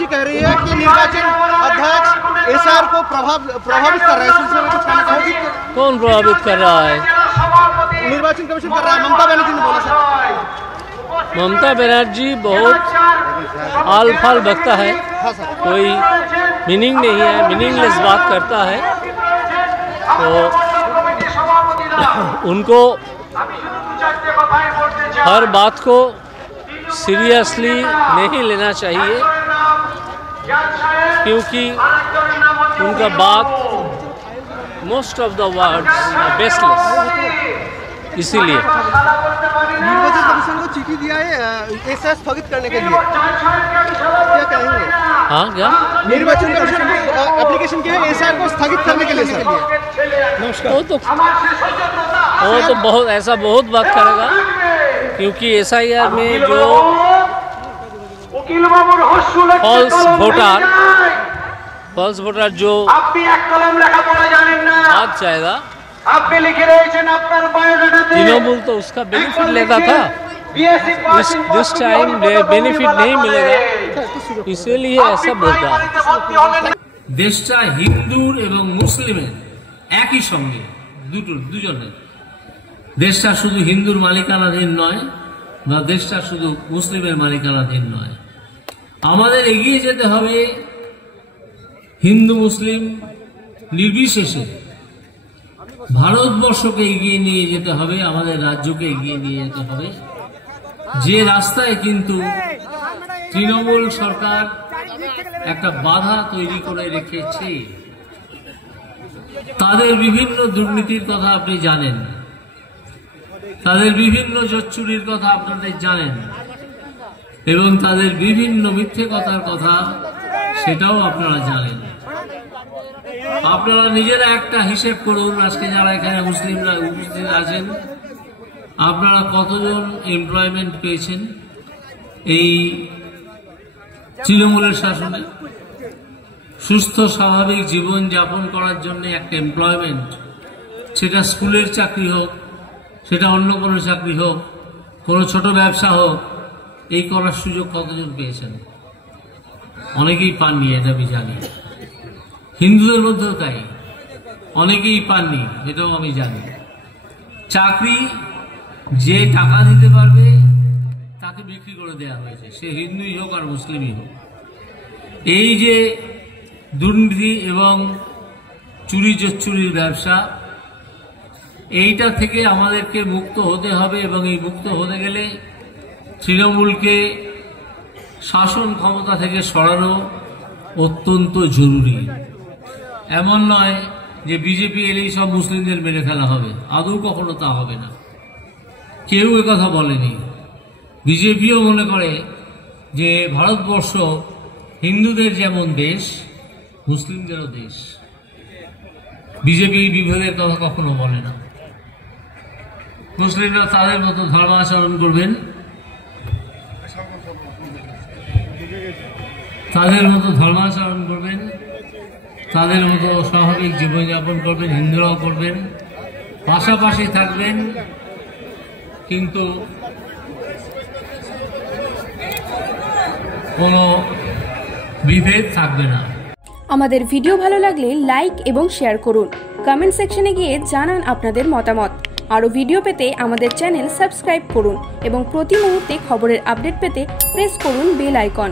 जी कह रही है कि निर्वाचन अध्यक्ष एसआर को प्रभावित कर रहे हैं। सिलसिले में कुछ कहना चाहोगे? कौन प्रभावित कर रहा है? निर्वाचन कमीशन कर रहा है। ममता बनर्जी ने बोला सर। ममता बनर्जी बहुत आल फाल बकता है, कोई मीनिंग नहीं है, मीनिंगलेस बात करता है। तो उनको हर बात को सीरियसली नहीं लेना चाहिए, क्योंकि उनका बात most of the words baseless. इसीलिए निर्वाचन कमीशन को चिट्ठी दिया है एसआर स्थगित करने के लिए, क्या कहेंगे? हाँ, क्या निर्वाचन कमीशन को एप्लीकेशन किया है एसआर को स्थगित करने के लिए सर? वो तो बहुत बात करेगा, क्योंकि एसआईआर में जो फॉल्स वोटर जो बात जाएगा, तृणमूल तो उसका बेनिफिट लेता था, दिस टाइम बेनिफिट नहीं मिलेगा, इसीलिए ऐसा बोल रहा है। দেশটা হিন্দুর এবং মুসলিমের একই সঙ্গে দুজনের। দেশটা শুধু হিন্দুর মালিকানাধীন নয়, বা দেশটা শুধু মুসলিমের মালিকানাধীন নয়। আমাদের এগিয়ে যেতে হবে হিন্দু মুসলিম নির্বিশেষে, ভারতবর্ষকে এগিয়ে নিয়ে যেতে হবে, আমাদের রাজ্যকে এগিয়ে নিয়ে যেতে হবে। যে রাস্তায় কিন্তু তৃণমূল সরকার একটা বাধা তৈরি করে রেখেছে, তাদের বিভিন্ন দুর্নীতির কথা আপনি জানেন, তাদের বিভিন্ন জোচ্চুরির কথা আপনাদের জানেন, এবং তাদের বিভিন্ন মিথ্যে কথার কথা সেটাও আপনারা জানেন। আপনারা নিজেরা একটা হিসেব করুন, আজকে যারা এখানে মুসলিমরা উপস্থিত আছেন, আপনারা কতজন এমপ্লয়মেন্ট পেয়েছেন এই তৃণমূলের শাসনে? সুস্থ স্বাভাবিক জীবন যাপন করার জন্য একটা এমপ্লয়মেন্ট, সেটা স্কুলের চাকরি হোক, সেটা অন্য কোনো চাকরি হোক, কোনো ছোট ব্যবসা হোক, এই করার সুযোগ কতজন পেয়েছেন? অনেকেই পাননি, এটা আমি জানি। হিন্দুদের মধ্যেও তাই, অনেকেই পাননি, এটাও আমি জানি। চাকরি যে টাকা দিতে পারবে তাকে বিক্রি করে দেওয়া হয়েছে, সে হিন্দুই হোক আর মুসলিমই হোক। এই যে দুর্নীতি এবং চুরি জোচ্চুরির ব্যবসা, এইটা থেকে আমাদেরকে মুক্ত হতে হবে, এবং এই মুক্ত হতে গেলে তৃণমূলকে শাসন ক্ষমতা থেকে সরানো অত্যন্ত জরুরি। এমন নয় যে বিজেপি এলেই সব মুসলিমদের মেরে ফেলা হবে, আদৌ কখনো তা হবে না। কেউ একথা বলেনি। বিজেপিও মনে করে যে ভারতবর্ষ হিন্দুদের যেমন দেশ, মুসলিমদেরও দেশ। বিজেপি বিভেদের কথা কখনো বলে না। মুসলিমরা তাদের মতো ধর্মাচরণ করবেন, তাদের মতো স্বাভাবিক জীবনযাপন করবেন, হিন্দুরাও করবেন, পাশাপাশি থাকবেন, কিন্তু কোনো বিভেদ থাকবে না। আমাদের ভিডিও ভালো লাগলে লাইক এবং শেয়ার করুন, কমেন্ট সেকশনে গিয়ে জানান আপনাদের মতামত। আরও ভিডিও পেতে আমাদের চ্যানেল সাবস্ক্রাইব করুন এবং প্রতি মুহূর্তে খবরের আপডেট পেতে প্রেস করুন বেল আইকন।